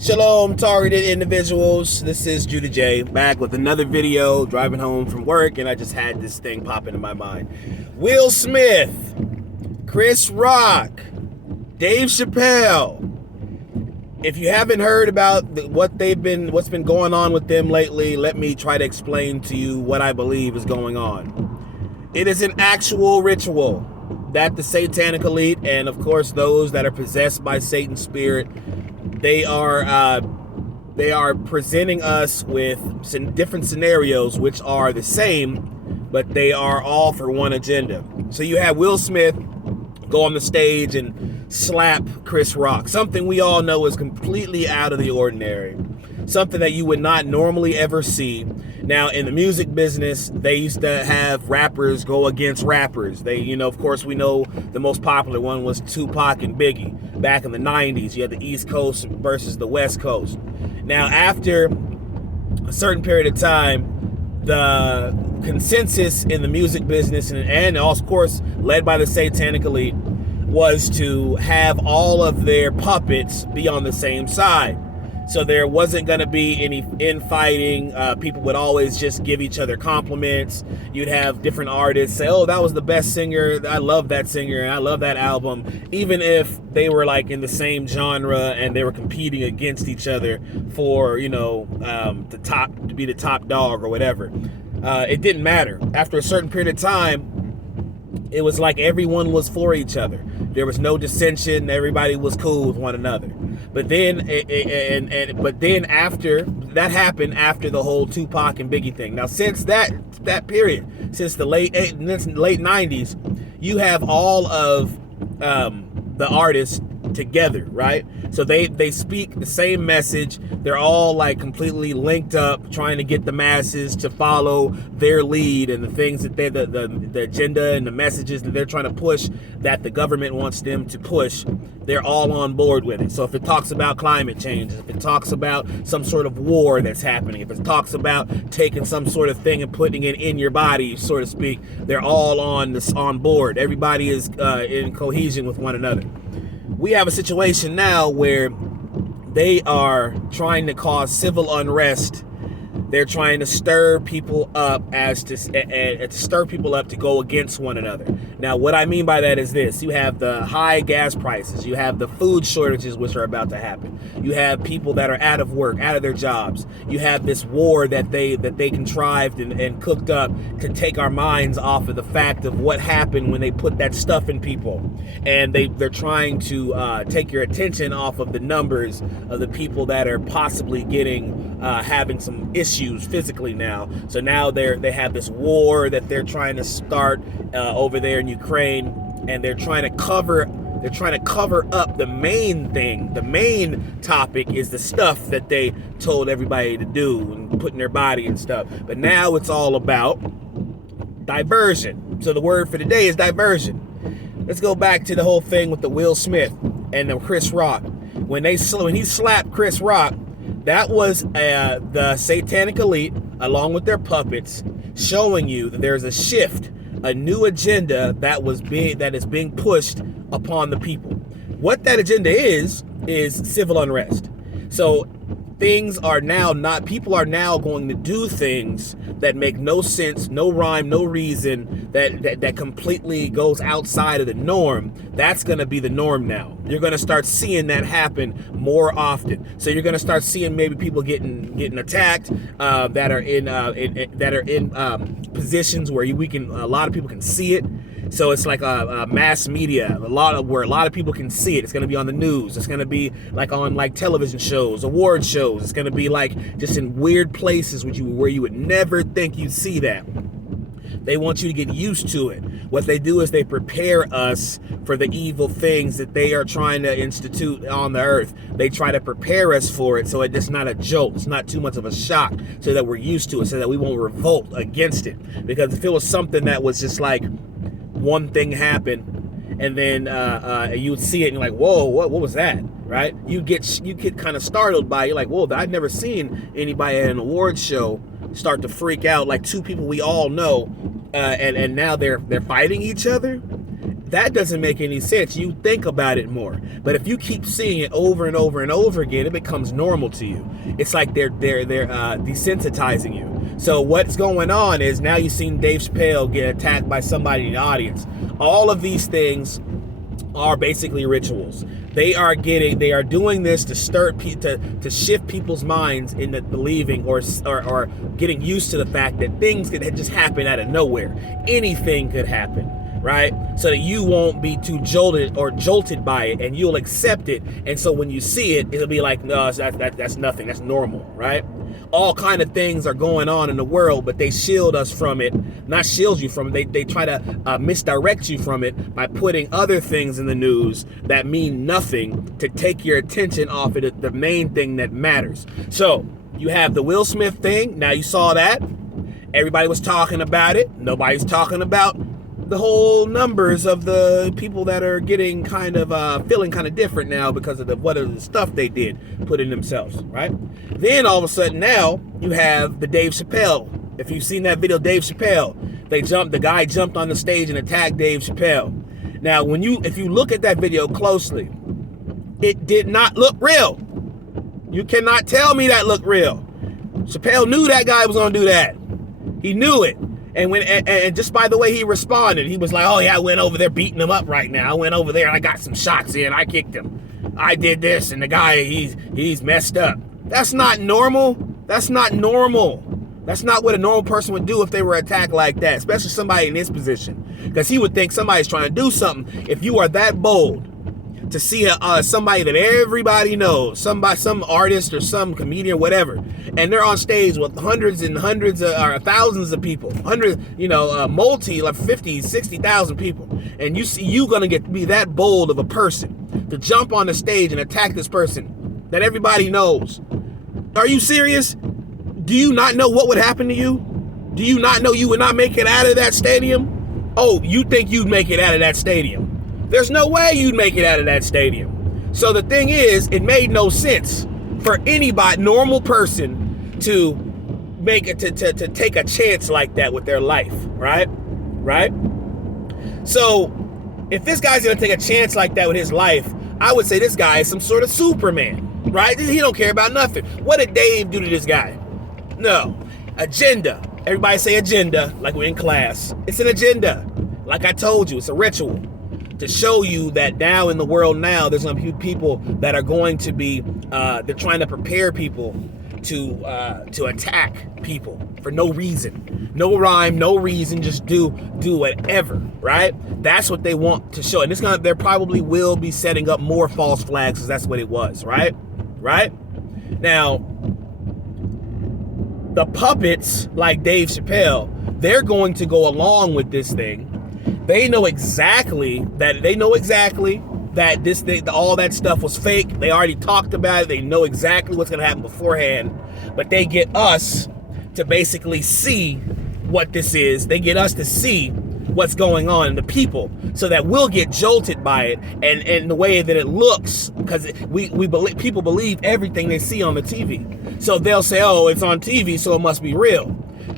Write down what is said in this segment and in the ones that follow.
Shalom, targeted individuals. This is Judah J, back with another video, driving home from work, and I just had this thing pop into my mind. Will Smith, Chris Rock, Dave Chappelle. If you haven't heard about what's been going on with them lately, let me try to explain to you what I believe is going on. It is an actual ritual that the satanic elite, and of course those that are possessed by Satan's spirit, they are presenting us with some different scenarios which are the same, but they are all for one agenda. So you have Will Smith go on the stage and slap Chris Rock, something we all know is completely out of the ordinary, something that you would not normally ever see. Now, in the music business, they used to have rappers go against rappers. Of course, we know the most popular one was Tupac and Biggie. Back in the 90s, you had the East Coast versus the West Coast. Now, after a certain period of time, the consensus in the music business, and of course, led by the satanic elite, was to have all of their puppets be on the same side. So there wasn't going to be any infighting. People would always just give each other compliments. You'd have different artists say, oh, that was the best singer. I love that singer. And I love that album. Even if they were like in the same genre and they were competing against each other for, to be the top dog or whatever. It didn't matter. After a certain period of time, it was like everyone was for each other. There was no dissension. Everybody was cool with one another. But then, after that happened, after the whole Tupac and Biggie thing. Now, since that period, since the late 90s, you have all of the artists together, right? So they speak the same message. They're all like completely linked up, trying to get the masses to follow their lead and the things that the agenda and the messages that they're trying to push, that the government wants them to push. They're all on board with it. So if it talks about climate change, if it talks about some sort of war that's happening, if it talks about taking some sort of thing and putting it in your body, so to speak, they're all on board. Everybody is in cohesion with one another. We have a situation now where they are trying to cause civil unrest. They're trying to stir people up to stir people up to go against one another. Now, what I mean by that is this. You have the high gas prices. You have the food shortages which are about to happen. You have people that are out of work, out of their jobs. You have this war that they contrived and cooked up to take our minds off of the fact of what happened when they put that stuff in people. And they're trying to take your attention off of the numbers of the people that are possibly having some issues physically now. So now they have this war that they're trying to start over there in Ukraine, and they're trying to cover up the main thing. The main topic is the stuff that they told everybody to do and put in their body and stuff. But now it's all about diversion. So the word for today is diversion. Let's go back to the whole thing with the Will Smith and the Chris Rock. When he slapped Chris Rock, that was the satanic elite, along with their puppets, showing you that there's a shift, a new agenda that is being pushed upon the people. What that agenda is civil unrest. So people are now going to do things that make no sense, no rhyme, no reason, that completely goes outside of the norm. That's going to be the norm now. You're going to start seeing that happen more often. So you're going to start seeing maybe people getting attacked that are in positions where a lot of people can see it. So it's like a mass media, where a lot of people can see it. It's going to be on the news. It's going to be like on like television shows, award shows. It's going to be like just in weird places where you would never think you'd see that. They want you to get used to it. What they do is they prepare us for the evil things that they are trying to institute on the earth. They try to prepare us for it so it's not a jolt. It's not too much of a shock, so that we're used to it, so that we won't revolt against it. Because if it was something that was just like one thing happened, and then you would see it and you're like, whoa, what was that, right? You get kind of startled by it. You're like, whoa, I've never seen anybody at an award show start to freak out, like two people we all know, and now they're fighting each other. that doesn't make any sense. You think about it more. But if you keep seeing it over and over and over again, it becomes normal to you. It's like they're desensitizing you. So what's going on is now you've seen Dave Chappelle get attacked by somebody in the audience. All of these things are basically rituals. They are doing this to to shift people's minds into believing or getting used to the fact that things could just happen out of nowhere. Anything could happen, right? So that you won't be too jolted by it, and you'll accept it. And so when you see it, it'll be like, no, that's nothing. That's normal, right? All kind of things are going on in the world, but they shield us from it. Not shield you from it. They try to misdirect you from it by putting other things in the news that mean nothing to take your attention off of the main thing that matters. So you have the Will Smith thing. Now you saw that. Everybody was talking about it. Nobody's talking about the whole numbers of the people that are getting kind of feeling kind of different now because of the stuff they did put in themselves, right? Then all of a sudden now you have the Dave Chappelle. If you've seen that video, Dave Chappelle, the guy jumped on the stage and attacked Dave Chappelle. Now if you look at that video closely, it did not look real. You cannot tell me that looked real. Chappelle knew that guy was gonna do that. He knew it. And just by the way he responded, he was like, oh yeah, I went over there beating him up right now. I went over there and I got some shots in. I kicked him. I did this, and the guy, he's messed up. That's not normal. That's not normal. That's not what a normal person would do if they were attacked like that, especially somebody in his position. Because he would think somebody's trying to do something. If you are that bold to see somebody that everybody knows, some artist or some comedian or whatever, and they're on stage with hundreds and hundreds or thousands of people, multi, like 50, 60,000 people, and you gonna be that bold of a person to jump on the stage and attack this person that everybody knows. Are you serious? Do you not know what would happen to you? Do you not know you would not make it out of that stadium? Oh, you think you'd make it out of that stadium? There's no way you'd make it out of that stadium. So the thing is, it made no sense for anybody, normal person, to make it to take a chance like that with their life, right? Right? So if this guy's gonna take a chance like that with his life, I would say this guy is some sort of Superman, right? He don't care about nothing. What did Dave do to this guy? No. Agenda. Everybody say agenda, like we're in class. It's an agenda. Like I told you, it's a ritual to show you that now in the world now, there's going to be people that are going to be, they're trying to prepare people to attack people for no reason. No rhyme, no reason, just do whatever, right? That's what they want to show. And there probably will be setting up more false flags, because that's what it was, right? Right? Now, the puppets like Dave Chappelle, they're going to go along with this thing. They know exactly that this thing, all that stuff was fake. They already talked about it. They know exactly what's going to happen beforehand. But they get us to basically see what this is. They get us to see what's going on in the people, so that we'll get jolted by it and the way that it looks, because people believe everything they see on the TV. So they'll say, oh, it's on TV, so it must be real.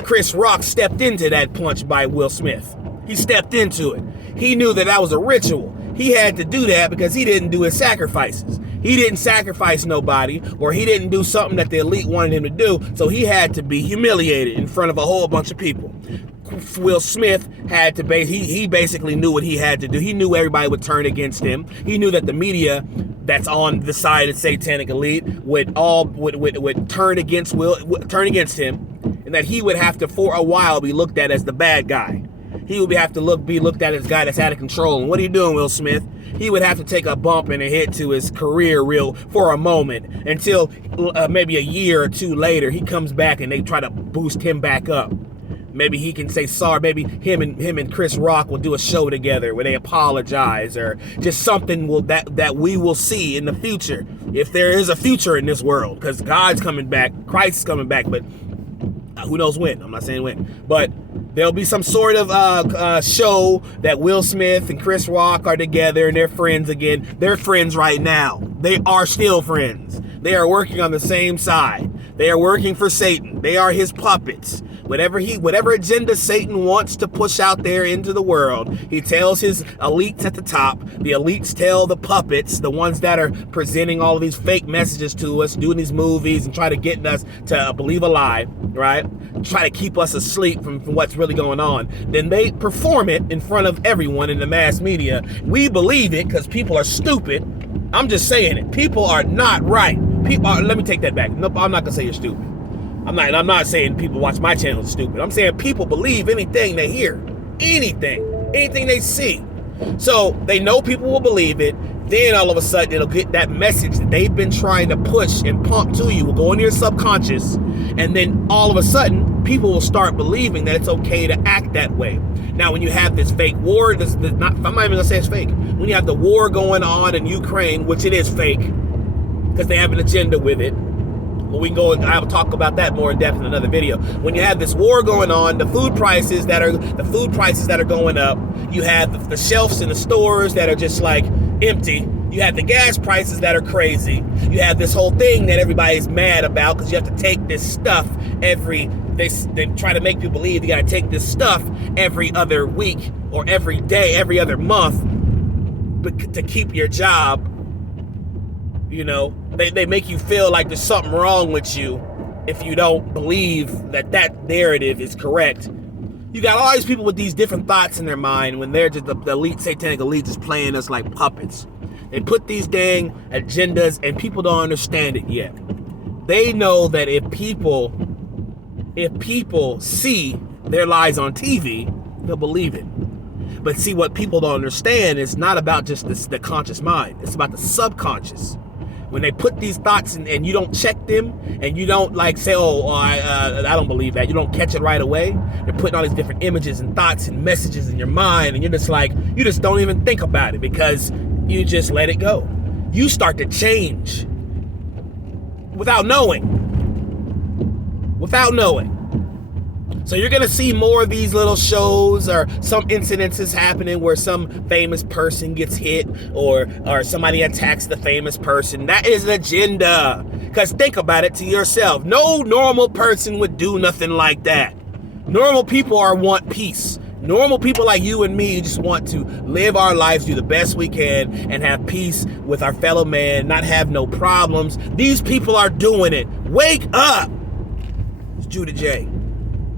Chris Rock stepped into that punch by Will Smith. He stepped into it. He knew that was a ritual. He had to do that because he didn't do his sacrifices. He didn't sacrifice nobody, or he didn't do something that the elite wanted him to do, so he had to be humiliated in front of a whole bunch of people. Will Smith had to he basically knew what he had to do. He knew everybody would turn against him. He knew that the media that's on the side of satanic elite would turn against him, and that he would have to for a while be looked at as the bad guy. He would have to be looked at as a guy that's out of control. And what are you doing, Will Smith? He would have to take a bump and a hit to his career for a moment, until maybe a year or two later he comes back and they try to boost him back up. Maybe he can say sorry. Maybe him and Chris Rock will do a show together where they apologize, or just something that we will see in the future, if there is a future in this world, because God's coming back, Christ is coming back, but who knows when? I'm not saying when, but there'll be some sort of show that Will Smith and Chris Rock are together and they're friends again. They're friends right now. They are still friends. They are working on the same side. They are working for Satan. They are his puppets. whatever agenda Satan wants to push out there into the world, he tells his elites at the top. The elites tell the puppets, the ones that are presenting all of these fake messages to us, doing these movies and try to get us to believe a lie, right? Try to keep us asleep from what's really going on. Then they perform it in front of everyone in the mass media. We believe it because people are stupid. I'm just saying it. People are not right. Let me take that back. No, I'm not gonna say you're stupid. I'm not saying people watch my channel is stupid. I'm saying people believe anything they hear, anything they see. So they know people will believe it. Then all of a sudden it'll get that message that they've been trying to push and pump to you will go into your subconscious, and then all of a sudden people will start believing that it's okay to act that way. Now, when you have this fake war, I'm not even gonna say it's fake. When you have the war going on in Ukraine, which it is fake, because they have an agenda with it. Well, we can go and I will talk about that more in depth in another video. When you have this war going on, the food prices that are going up, you have the shelves in the stores that are just like empty. You have the gas prices that are crazy. You have this whole thing that everybody's mad about because you have to take this stuff they try to make you believe you got to take this stuff every other week or every day, every other month, but to keep your job. You know, they make you feel like there's something wrong with you if you don't believe that narrative is correct. You got all these people with these different thoughts in their mind when they're just the elite, satanic elite just playing us like puppets. They put these dang agendas and people don't understand it yet. They know that if people see their lies on TV, they'll believe it. But see, what people don't understand is not about just the conscious mind. It's about the subconscious. When they put these thoughts in, and you don't check them, and you don't like say, I don't believe that. You don't catch it right away. They're putting all these different images and thoughts and messages in your mind, and you're just like, you just don't even think about it because you just let it go. You start to change without knowing. So you're going to see more of these little shows or some incidences happening where some famous person gets hit or somebody attacks the famous person. That is an agenda. Because think about it to yourself. No normal person would do nothing like that. Normal people want peace. Normal people like you and me just want to live our lives, do the best we can, and have peace with our fellow man, not have no problems. These people are doing it. Wake up! It's Judah J.